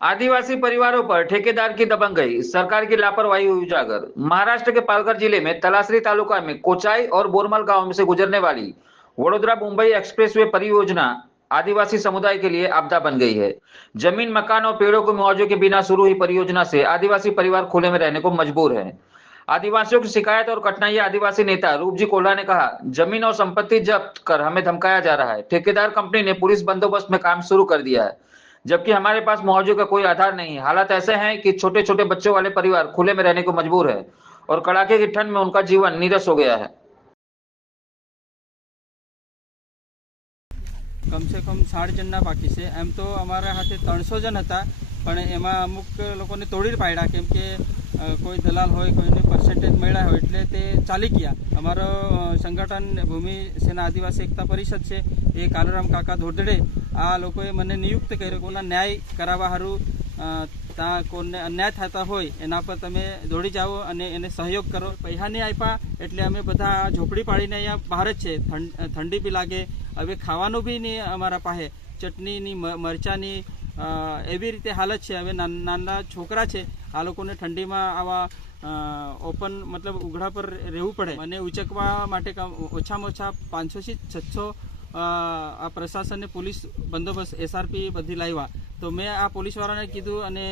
आदिवासी परिवारों पर ठेकेदार की दबंगई, सरकार की लापरवाही हुई उजागर। महाराष्ट्र के पालघर जिले में तलासरी तालुका में कोचाई और बोरमल गांव में से गुजरने वाली वडोदरा मुंबई एक्सप्रेसवे परियोजना आदिवासी समुदाय के लिए आपदा बन गई है। जमीन, मकान और पेड़ों के मुआवजे के बिना शुरू हुई परियोजना से आदिवासी परिवार खुले में रहने को मजबूर है। आदिवासियों की शिकायत और कठिनाइयां आदिवासी नेता रूपजी कोल्हा ने कहा, जमीन और संपत्ति जब्त कर हमें धमकाया जा रहा है। ठेकेदार कंपनी ने पुलिस बंदोबस्त में काम शुरू कर दिया है, जबकि हमारे पास मुआवजे का कोई आधार नहीं है। हालात ऐसे हैं कि छोटे छोटे बच्चों वाले परिवार खुले में रहने को मजबूर है और कड़ाके की ठंड में उनका जीवन नीरस हो गया है। कम से कम 60 जणना बाकी છે। એમ તો અમારા હાથે 300 જણ હતા, પણ એમાં અમુક લોકોને તોડી પાડ્યા કેમ કે કોઈ દલાલ હોય, કોઈને પર્સન્ટેજ મળ્યા હોય એટલે તે ચાલી ગયા। અમારો સંગઠન ભૂમિ સેના આદિવાસી એકતા પરિષદ છે, એ કાલુરામ કાકા ધોરડે આ લોકોએ મને નિયુક્ત કર્યો કોના ન્યાય કરાવવા હારું ત્યાં કોને અન્યાય થતા હોય એના પર તમે દોડી જાઓ અને એને સહયોગ કરો। પૈસા નહીં આપ્યા એટલે અમે બધા ઝોપડી પાડીને અહીંયા બહાર જ છે। ઠંડી બી લાગે, હવે ખાવાનું બી નહીં અમારા પાસે, ચટણીની મરચાની એવી રીતે હાલત છે। હવે નાના છોકરા છે, આ લોકોને ઠંડીમાં આવા ઓપન मतलब ઉઘડા પર રહેવું પડે। મને ઉચકવા માટે ઓછામાં ઓછા 500 થી 600 આ પ્રશાસન પોલીસ બંદોબસ્ત SRP બધી લાવ્યા। તો મેં આ પોલીસવાળાને કીધું અને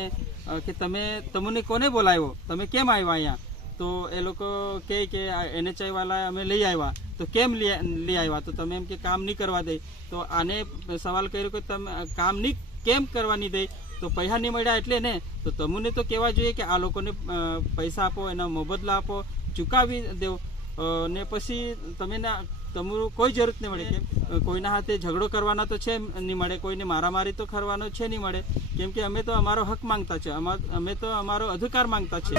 કે તમને કોને બોલાવ્યો, તમે કેમ આવ્યા અહીંયા? તો એ લોકો કહે કે NHI વાળા અમે લઈ આવ્યા। તો કેમ લઈ આવ્યા? તો તમે એમ કે કામ નહીં કરવા દે। તો આને સવાલ કર્યો કે તમે કામ નહીં કેમ કરવા નહીં દે? તો પૈસા નહીં મળ્યા એટલે ને? તો તમને તો કહેવા જોઈએ કે આ લોકોને પૈસા આપો, એના મોબદલા આપો, ચૂકવી દો ને પછી તમે તમારું કોઈ જરૂરત નહીં મળે। કેમ કોઈના હાથે ઝઘડો કરવાના તો છે નહીં મળે, કોઈને મારામારી તો કરવાનો છે નહીં મળે, કેમ કે અમે તો અમારો હક માંગતા છે, અમે તો અમારો અધિકાર માંગતા છે।